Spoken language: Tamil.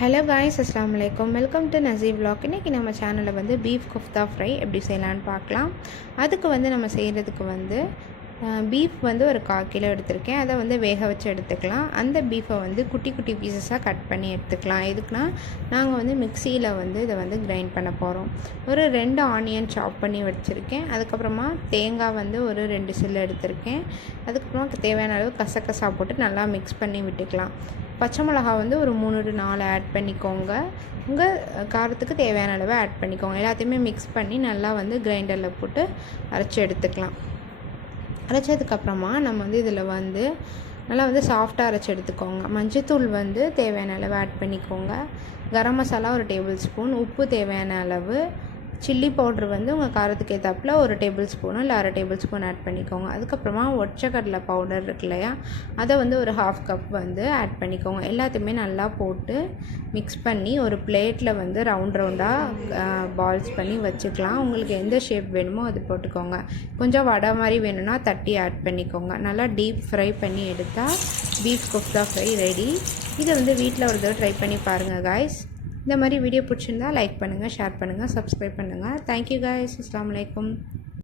ஹலோ காய்ஸ் அஸ்லாம் வலைக்கம் வெல்கம் டு நசீப் vlog. இன்றைக்கி நம்ம சேனலில் வந்து பீஃப் குஃப்தா ஃப்ரை எப்படி செய்யலான்னு பார்க்கலாம். அதுக்கு வந்து நம்ம செய்கிறதுக்கு வந்து பீஃப் வந்து ஒரு கால் கிலோ எடுத்திருக்கேன். அதை வந்து வேக வச்சு எடுத்துக்கலாம். அந்த பீஃபை வந்து குட்டி குட்டி பீசஸாக கட் பண்ணி எடுத்துக்கலாம். எதுக்குன்னா நாங்கள் வந்து மிக்சியில் வந்து இதை வந்து கிரைண்ட் பண்ண போகிறோம் ஒரு ரெண்டு ஆனியன் சாப் பண்ணி வச்சுருக்கேன். அதுக்கப்புறமா தேங்காய் வந்து ஒரு ரெண்டு சில்லு எடுத்திருக்கேன். அதுக்கப்புறமா தேவையான அளவு கசகசா போட்டு நல்லா மிக்ஸ் பண்ணி விட்டுக்கலாம். பச்சை மிளகா வந்து ஒரு மூணு டு நாலு ஆட் பண்ணிக்கோங்க. உங்கள் காரத்துக்கு தேவையான அளவு ஆட் பண்ணிக்கோங்க. எல்லாத்தையுமே மிக்ஸ் பண்ணி நல்லா வந்து கிரைண்டரில் போட்டு அரைச்சி எடுத்துக்கலாம். அரைச்சதுக்கப்புறமா நம்ம வந்து இதில் வந்து நல்லா வந்து சாஃப்டாக அரைச்சி எடுத்துக்கோங்க. மஞ்சத்தூள் வந்து தேவையான அளவு ஆட் பண்ணிக்கோங்க. கரம் மசாலா ஒரு டேபிள் ஸ்பூன் உப்பு தேவையான அளவு சில்லி பவுட்ரு வந்து உங்கள் காரத்துக்கு ஏற்றாப்புல ஒரு டேபிள் ஸ்பூனோ இல்லை அரை டேபிள் ஸ்பூன் ஆட் பண்ணிக்கோங்க. அதுக்கப்புறமா ஒற்றைக்கடலை பவுடர் இருக்கு இல்லையா? அதை வந்து ஒரு ஹாஃப் கப் வந்து ஆட் பண்ணிக்கோங்க. எல்லாத்தையுமே நல்லா போட்டு மிக்ஸ் பண்ணி ஒரு பிளேட்டில் வந்து ரவுண்ட் ரவுண்டாக பால்ஸ் பண்ணி வச்சுக்கலாம். உங்களுக்கு எந்த ஷேப் வேணுமோ அது போட்டுக்கோங்க. கொஞ்சம் வடை மாதிரி வேணும்னா தட்டி ஆட் பண்ணிக்கோங்க. நல்லா டீப் ஃப்ரை பண்ணி எடுத்தால் பீஃப் குஃப்தா ஃப்ரை ரெடி இதை வந்து வீட்டில் ஒரு தடவை ட்ரை பண்ணி பாருங்கள் காய்ஸ் இந்த மாதிரி வீடியோ பிடிச்சிருந்தா லைக் பண்ணுங்கள் ஷேர் பண்ணுங்கள் சப்ஸ்கிரைப் பண்ணுங்கள் தேங்க்யூ காய்ஸ் அஸ்லாம் வலைக்கம்